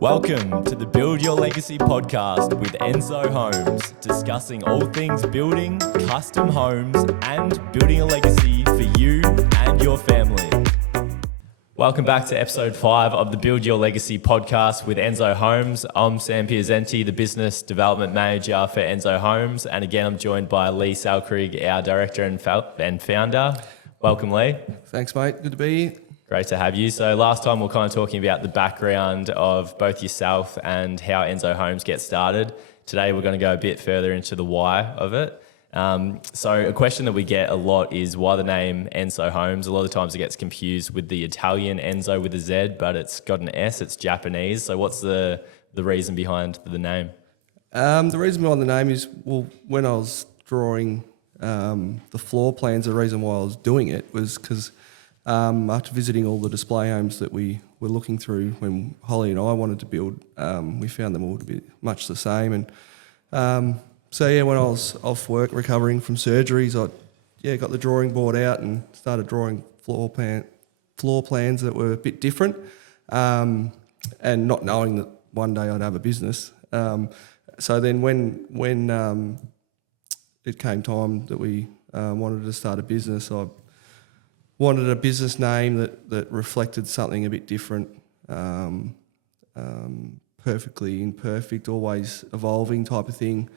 Welcome to the Build Your Legacy podcast with Enso Homes, discussing all things building, custom homes, and building a legacy for you and your family. Welcome back to episode 5 of the Build Your Legacy podcast with Enso Homes. I'm Sam Piasente, the Business Development Manager for Enso Homes. And again, I'm joined by Lee Selkrig, our Director and Founder. Welcome, Lee. Thanks, mate. Good to be here. Great to have you. So last time we were kind of talking about the background of both yourself and how Enso Homes get started. Today we're going to go a bit further into the why of it. So a question that we get a lot is why the name Enso Homes. A lot of times it gets confused with the Italian Enzo with a Z, but it's got an S, it's Japanese. So what's the reason behind the name? The reason behind the name is, when I was drawing the floor plans, the reason why I was doing it was because after visiting all the display homes that we were looking through when Holly and I wanted to build, we found them all to be much the same. And when I was off work recovering from surgeries, I got the drawing board out and started drawing floor plans that were a bit different, and not knowing that one day I'd have a business. So then when it came time that we wanted to start a business, I wanted a business name that reflected something a bit different, perfectly imperfect, always evolving type of thing.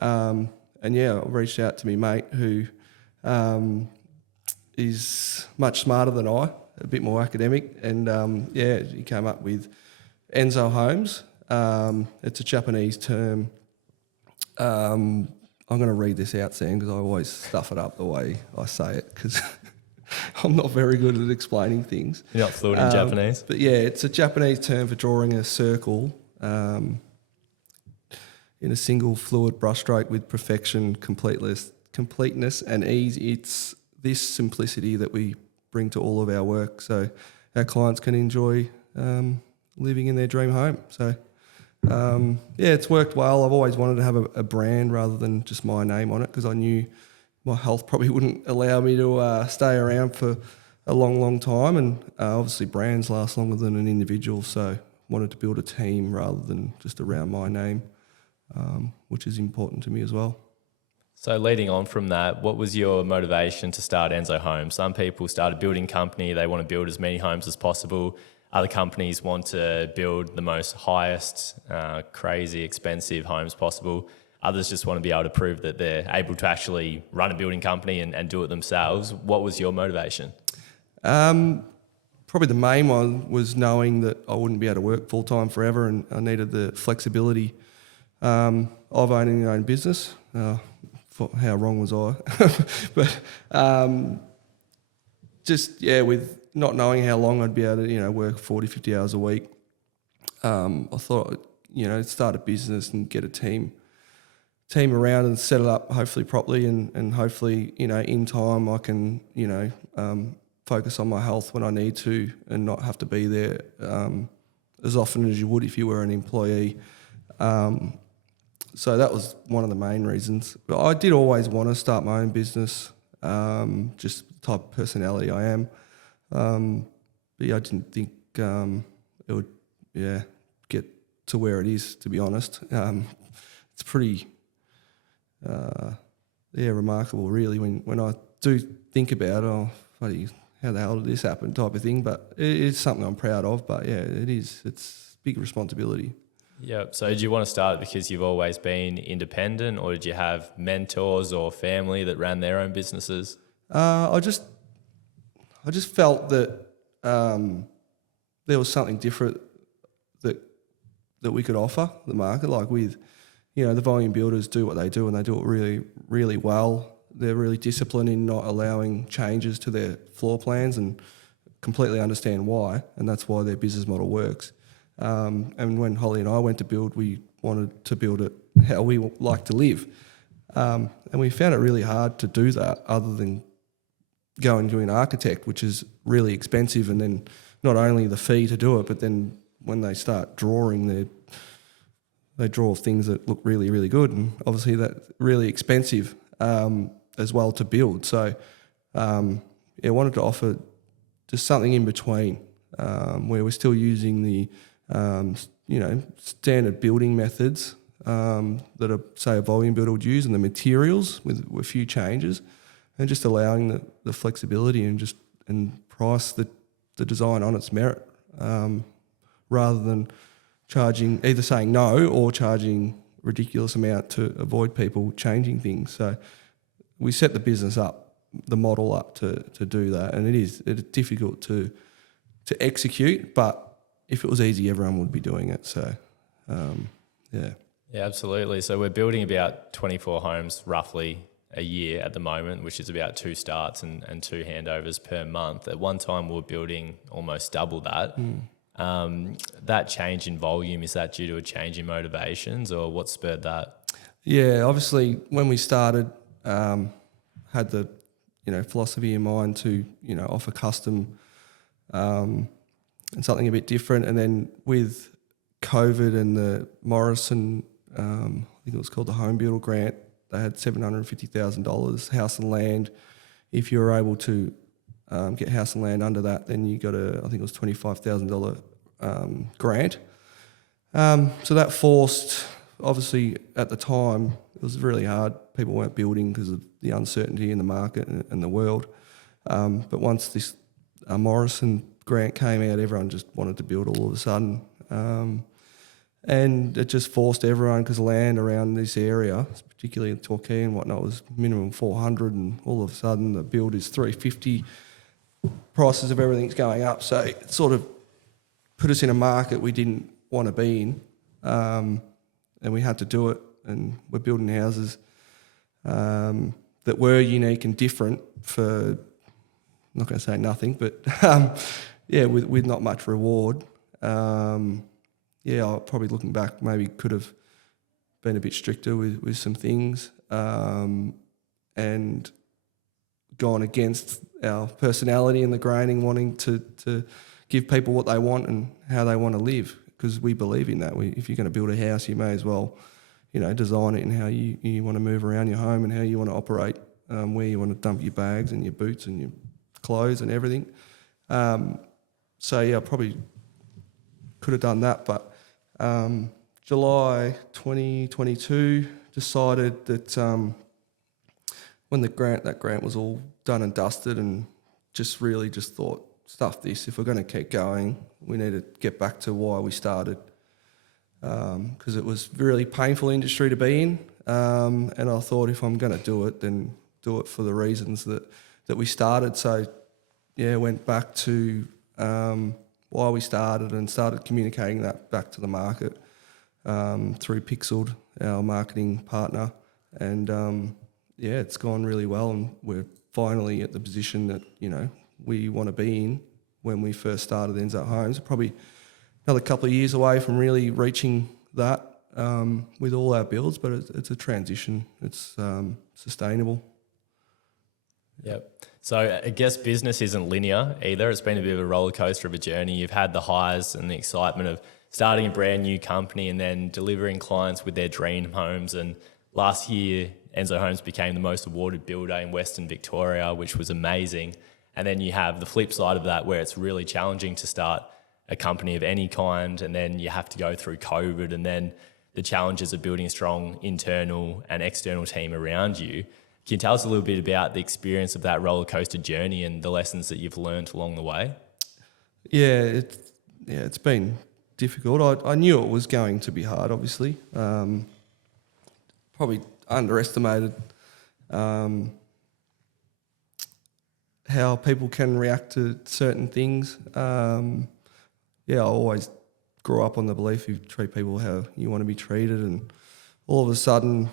I reached out to my mate who is much smarter than I, a bit more academic, and he came up with Enso Homes. It's a Japanese term. I'm going to read this out, Sam, because I always stuff it up the way I say it, because I'm not very good at explaining things. You're not fluent in Japanese? But yeah, it's a Japanese term for drawing a circle in a single fluid brushstroke with perfection, completeness and ease. It's this simplicity that we bring to all of our work, so our clients can enjoy living in their dream home. So it's worked well. I've always wanted to have a brand rather than just my name on it, because I knew my health probably wouldn't allow me to stay around for a long, long time. And obviously brands last longer than an individual, so wanted to build a team rather than just around my name, which is important to me as well. So leading on from that, what was your motivation to start Enso Homes? Some people start a building company, they want to build as many homes as possible. Other companies want to build the most highest, crazy, expensive homes possible. Others just want to be able to prove that they're able to actually run a building company and do it themselves. What was your motivation? Probably the main one was knowing that I wouldn't be able to work full-time forever, and I needed the flexibility of owning your own business. How wrong was I? But with not knowing how long I'd be able to work 40, 50 hours a week, I thought start a business and get a team around and set it up hopefully properly, and hopefully in time I can focus on my health when I need to and not have to be there as often as you would if you were an employee. So that was one of the main reasons. But I did always want to start my own business, just the type of personality I am. I didn't think it would get to where it is, to be honest. It's pretty remarkable really when I do think about how the hell did this happen type of thing. But it's something I'm proud of. But yeah, it is. It's big responsibility. Yeah. So did you want to start it because you've always been independent, or did you have mentors or family that ran their own businesses? I just felt that there was something different that we could offer the market. Like with, the volume builders do what they do, and they do it really, really well. They're really disciplined in not allowing changes to their floor plans, and completely understand why, and that's why their business model works. And when Holly and I went to build, we wanted to build it how we like to live. And we found it really hard to do that, other than going to an architect, which is really expensive, and then not only the fee to do it, but then when they start drawing, they draw things that look really, really good, and obviously that's really expensive as well to build. So I wanted to offer just something in between, where we're still using the standard building methods that a volume builder would use, and the materials with a few changes, and just allowing the flexibility and price the design on its merit, rather than either saying no or charging ridiculous amount to avoid people changing things. So we set the business up, the model up to do that, and it's difficult to execute, but if it was easy, everyone would be doing it. So, yeah. Yeah, absolutely. So we're building about 24 homes roughly a year at the moment, which is about 2 starts and 2 handovers per month. At one time, we were building almost double that. That change in volume, is that due to a change in motivations, or what spurred that? Yeah, obviously, when we started, had the philosophy in mind to offer custom and something a bit different. And then with COVID and the Morrison, I think it was called the Home Builder Grant, they had $750,000 house and land. If you were able to get house and land under that, then you got I think it was $25,000 grant. So that forced, obviously at the time, it was really hard. People weren't building because of the uncertainty in the market and the world. But once this Morrison grant came out, everyone just wanted to build all of a sudden. And it just forced everyone, because land around this area, particularly in Torquay and whatnot, was minimum 400, and all of a sudden the build is 350. Prices of everything's going up, so it sort of put us in a market we didn't want to be in, and we had to do it. And we're building houses that were unique and different for, I'm not going to say nothing, but with not much reward. I probably, looking back, maybe could have been a bit stricter with some things, and gone against our personality in the grading, wanting to give people what they want and how they want to live, because we believe in that. If you're going to build a house, you may as well, design it in how you want to move around your home and how you want to operate, where you want to dump your bags and your boots and your clothes and everything. I probably could have done that, but July 2022 decided that when that grant was all done and dusted, and just thought, stuff this, if we're going to keep going, we need to get back to why we started, because it was a really painful industry to be in, and I thought, if I'm going to do it, then do it for the reasons that we started. So went back to why we started, and started communicating that back to the market through Pixeled, our marketing partner, and it's gone really well, and we're finally at the position that we want to be in. When we first started Enso Homes, probably another couple of years away from really reaching that with all our builds, but it's a transition. It's sustainable. Yep. So I guess business isn't linear either. It's been a bit of a roller coaster of a journey. You've had the highs and the excitement of starting a brand new company and then delivering clients with their dream homes. And last year, Enso Homes became the most awarded builder in Western Victoria, which was amazing. And then you have the flip side of that, where it's really challenging to start a company of any kind, and then you have to go through COVID, and then the challenges of building a strong internal and external team around you. Can you tell us a little bit about the experience of that roller coaster journey and the lessons that you've learned along the way? It's been difficult. I knew it was going to be hard, obviously. Probably underestimated how people can react to certain things. I always grew up on the belief you treat people how you want to be treated, and all of a sudden,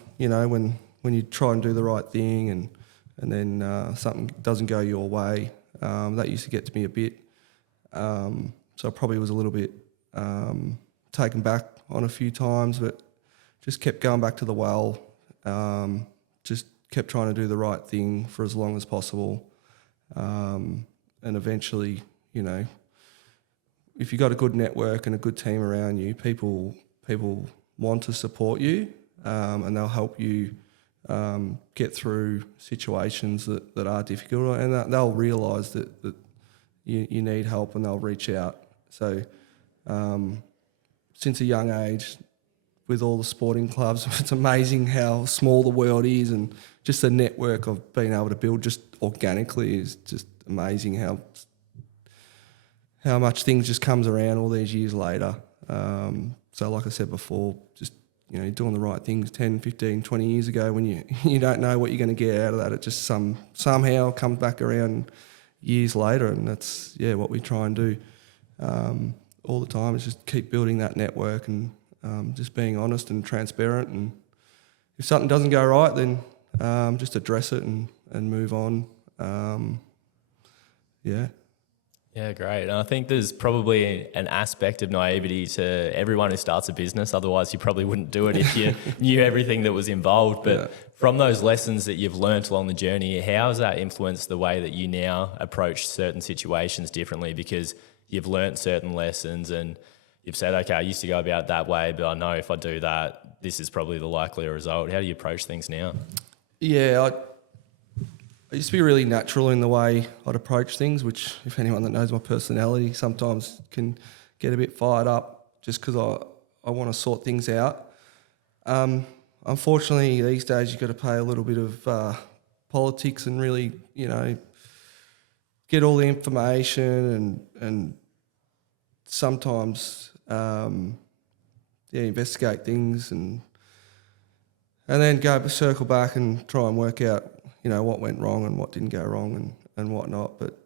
when you try and do the right thing and then something doesn't go your way, that used to get to me a bit. So I probably was a little bit taken back on a few times, but just kept going back to the well, just kept trying to do the right thing for as long as possible. And eventually, if you've got a good network and a good team around you, people want to support you, and they'll help you get through situations that are difficult, and they'll realise that you need help, and they'll reach out. So since a young age with all the sporting clubs. It's amazing how small the world is, and just the network I've been able to build just organically is just amazing how much things just comes around all these years later. So like I said before, just, you know, doing the right things 10, 15, 20 years ago when you don't know what you're going to get out of that. It just somehow comes back around years later, and that's, what we try and do all the time is just keep building that network and just being honest and transparent. And if something doesn't go right, then just address it and move on. Yeah, great. And I think there's probably an aspect of naivety to everyone who starts a business. Otherwise, you probably wouldn't do it if you knew everything that was involved. But from those lessons that you've learnt along the journey, how has that influenced the way that you now approach certain situations differently? Because you've learnt certain lessons and you've said, okay, I used to go about it that way, but I know if I do that, this is probably the likelier result. How do you approach things now? Yeah, I used to be really natural in the way I'd approach things, which, if anyone that knows my personality, sometimes can get a bit fired up just because I want to sort things out. Unfortunately, these days you've got to pay a little bit of politics and really, you know, get all the information and sometimes, investigate things and then circle back and try and work out, you know, what went wrong and what didn't go wrong and whatnot. But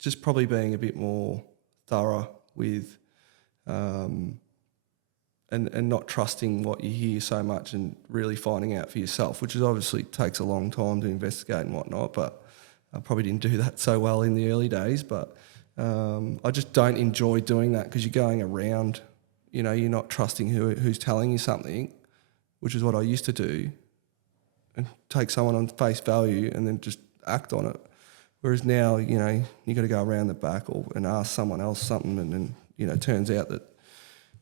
just probably being a bit more thorough with and not trusting what you hear so much and really finding out for yourself, which is obviously takes a long time to investigate and whatnot. But I probably didn't do that so well in the early days. But I just don't enjoy doing that because you're going around, you know, you're not trusting who's telling you something, which is what I used to do, and take someone on face value and then just act on it. Whereas now, you know, you got to go around the back and ask someone else something, and then, you know, it turns out that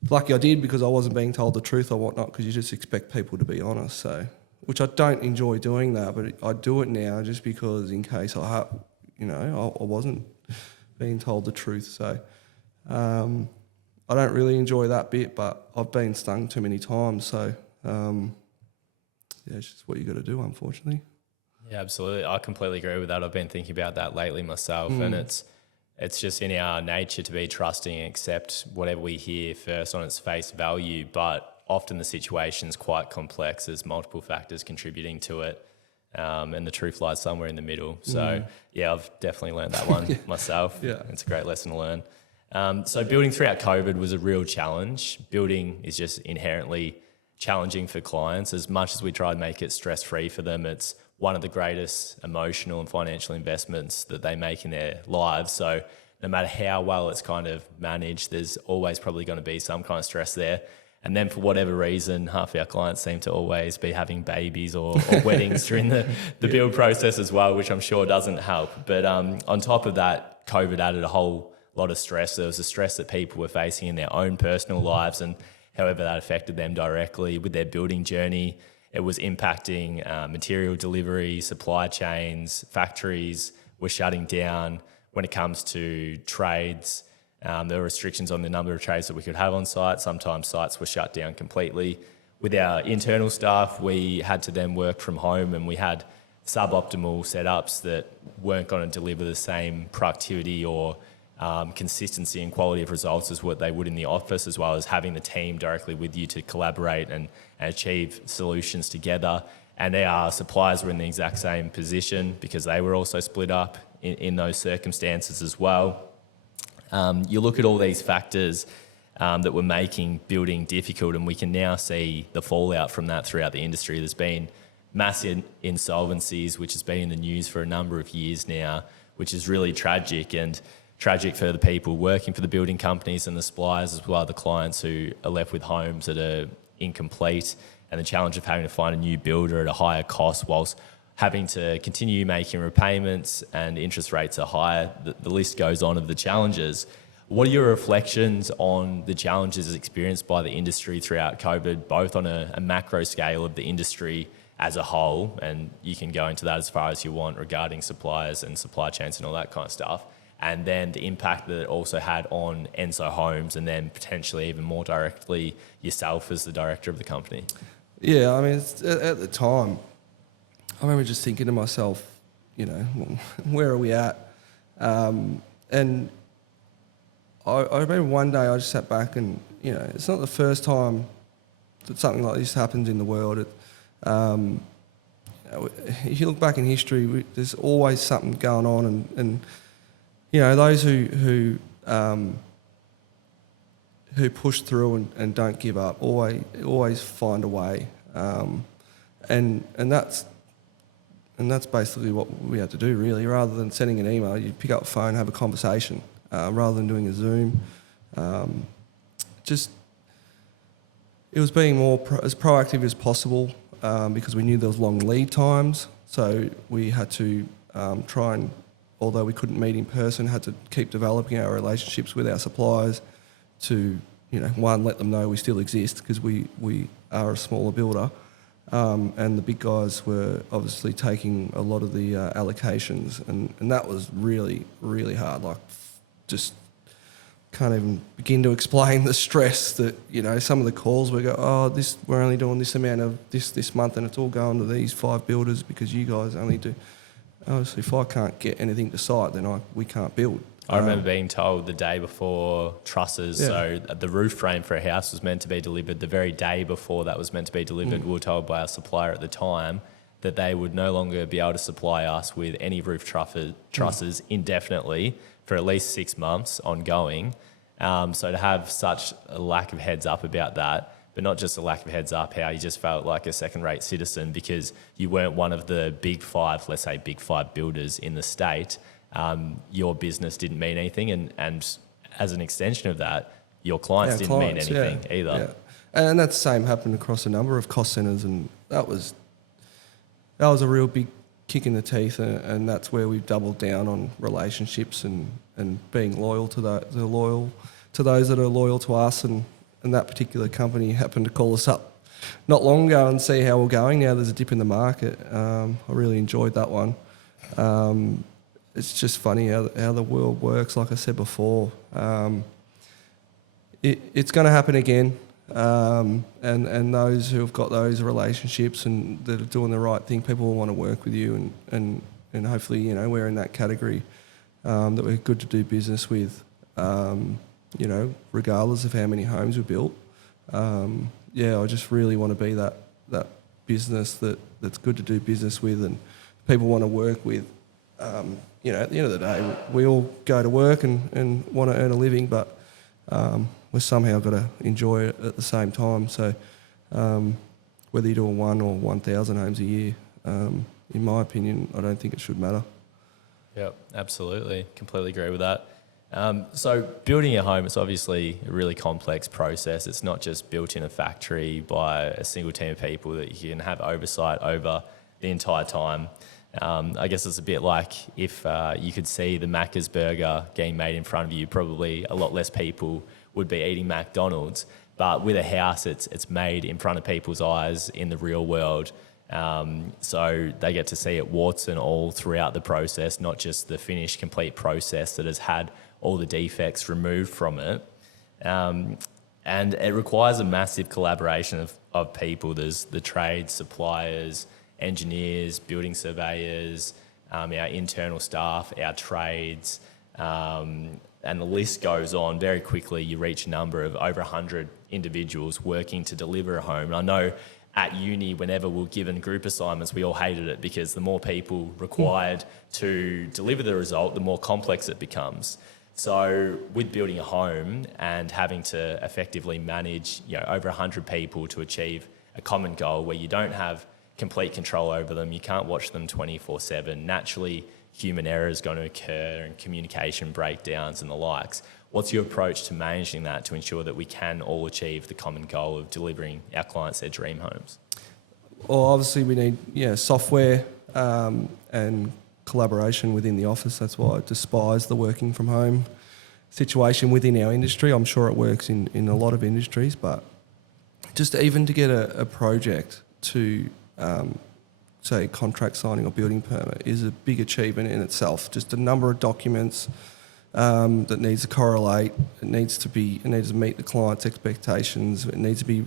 lucky I did because I wasn't being told the truth or whatnot, because you just expect people to be honest. So, which I don't enjoy doing that, but I do it now just because in case I wasn't being told the truth. So I don't really enjoy that bit, but I've been stung too many times. So it's just what you got to do, unfortunately. Yeah, absolutely. I completely agree with that. I've been thinking about that lately myself, and it's just in our nature to be trusting and accept whatever we hear first on its face value, but often the situation's quite complex. There's multiple factors contributing to it, and the truth lies somewhere in the middle. So, I've definitely learned that one myself. Yeah. It's a great lesson to learn. So building throughout COVID was a real challenge. Building is just inherently challenging for clients. As much as we try and make it stress-free for them, it's one of the greatest emotional and financial investments that they make in their lives. So no matter how well it's kind of managed, there's always probably going to be some kind of stress there. And then for whatever reason, half our clients seem to always be having babies or weddings during the build process as well, which I'm sure doesn't help. But on top of that, COVID added a whole lot of stress. There was the stress that people were facing in their own personal lives and however that affected them directly with their building journey. It was impacting material delivery, supply chains, factories were shutting down. When it comes to trades, there were restrictions on the number of trades that we could have on site. Sometimes sites were shut down completely. With our internal staff, we had to then work from home, and we had suboptimal setups that weren't going to deliver the same productivity or consistency and quality of results as what they would in the office, as well as having the team directly with you to collaborate and achieve solutions together. And our suppliers were in the exact same position because they were also split up in those circumstances as well. You look at all these factors that were making building difficult, and we can now see the fallout from that throughout the industry. There's been massive insolvencies, which has been in the news for a number of years now, which is really tragic, and tragic for the people working for the building companies and the suppliers, as well as the clients who are left with homes that are incomplete, and the challenge of having to find a new builder at a higher cost whilst having to continue making repayments and interest rates are higher. The list goes on of the challenges. What are your reflections on the challenges experienced by the industry throughout COVID, both on a macro scale of the industry as a whole, and you can go into that as far as you want regarding suppliers and supply chains and all that kind of stuff, and then the impact that it also had on Enso Homes, and then potentially even more directly yourself as the director of the company? Yeah, I mean, at the time, I remember just thinking to myself, where are we at? And I remember one day I just sat back and, it's not the first time that something like this happens in the world. If you look back in history, there's always something going on, and those who push through and don't give up always find a way, and that's basically what we had to do, really. Rather than sending an email, you pick up the phone, have a conversation, rather than doing a Zoom. It was being as proactive as possible, because we knew there was long lead times. So we had to try and, although we couldn't meet in person, had to keep developing our relationships with our suppliers to, one, let them know we still exist, because we are a smaller builder. And the big guys were obviously taking a lot of the allocations, and that was really, really hard. Like, just can't even begin to explain the stress that, some of the calls we go, we're only doing this amount of this month, and it's all going to these 5 builders because you guys only do. Obviously, if I can't get anything to site, then we can't build. I remember being told the day before trusses, so the roof frame for a house was meant to be delivered. The very day before that was meant to be delivered, we were told by our supplier at the time that they would no longer be able to supply us with any roof trusses indefinitely for at least 6 months ongoing. So to have such a lack of heads up about that, but not just a lack of heads up, how you just felt like a second-rate citizen because you weren't one of the big 5, let's say big 5 builders in the state. Your business didn't mean anything, and as an extension of that, your clients didn't mean anything either. Yeah. And that the same happened across a number of cost centres, and that was a real big kick in the teeth, and that's where we doubled down on relationships and being loyal to those that are loyal to us, and that particular company happened to call us up not long ago and see how we're going. Now there's a dip in the market. I really enjoyed that one. It's just funny how the world works. Like I said before, it's going to happen again. And those who have got those relationships and that are doing the right thing, people will want to work with you, and hopefully, we're in that category, that we're good to do business with, regardless of how many homes we built. I just really want to be that business that's good to do business with and people want to work with. At the end of the day, we all go to work and want to earn a living, but we've somehow got to enjoy it at the same time. So whether you're doing 1 or 1,000 homes a year, in my opinion, I don't think it should matter. Yep, absolutely. Completely agree with that. So building a home, it's obviously a really complex process. It's not just built in a factory by a single team of people that you can have oversight over the entire time. I guess it's a bit like if you could see the Macca's burger getting made in front of you, probably a lot less people would be eating McDonald's. But with a house, it's made in front of people's eyes in the real world. So they get to see it warts and all throughout the process, not just the finished, complete process that has had all the defects removed from it. And it requires a massive collaboration of people. There's the trade, suppliers, engineers, building surveyors, our internal staff, our trades, and the list goes on. Very quickly, you reach a number of over 100 individuals working to deliver a home. And I know at uni, whenever we were given group assignments, we all hated it because the more people required to deliver the result, the more complex it becomes. So with building a home and having to effectively manage over 100 people to achieve a common goal where you don't have complete control over them, you can't watch them 24/7. Naturally, human error is going to occur and communication breakdowns and the likes. What's your approach to managing that to ensure that we can all achieve the common goal of delivering our clients their dream homes? Well, obviously we need software and collaboration within the office. That's why I despise the working from home situation within our industry. I'm sure it works in a lot of industries, but just even to get a project to say contract signing or building permit is a big achievement in itself. Just a number of documents, that needs to correlate. It needs to meet the client's expectations. It needs to be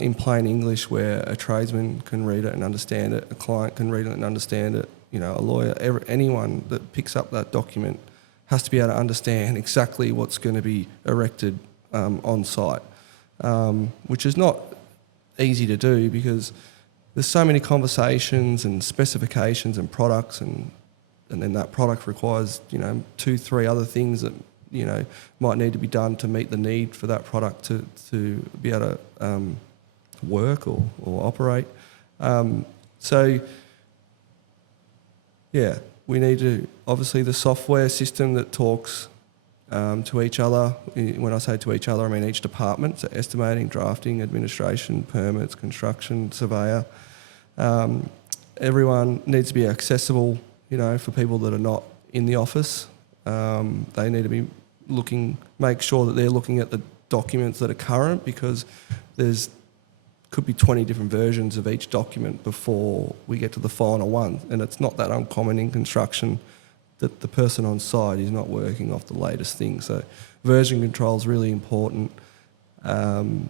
in plain English where a tradesman can read it and understand it, a client can read it and understand it. You know, a lawyer, anyone that picks up that document has to be able to understand exactly what's going to be erected on site, which is not easy to do because there's so many conversations and specifications and products, and then that product requires, you know, 2-3 other things that, you know, might need to be done to meet the need for that product to be able to work or operate. So, yeah, we need to, obviously the software system that talks to each other. When I say to each other, I mean each department, so estimating, drafting, administration, permits, construction, surveyor. Everyone needs to be accessible, you know, for people that are not in the office. They need to be make sure that they're looking at the documents that are current, because could be 20 different versions of each document before we get to the final one. And it's not that uncommon in construction that the person on site is not working off the latest thing. So version control is really important. And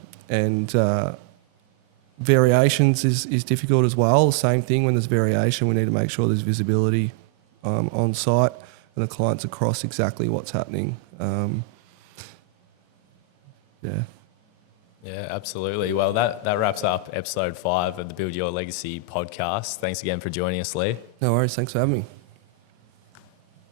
variations is difficult as well. Same thing, when there's variation, we need to make sure there's visibility on site and the client's across exactly what's happening. Yeah, absolutely. Well, that wraps up episode 5 of the Build Your Legacy podcast. Thanks again for joining us, Lee. No worries. Thanks for having me.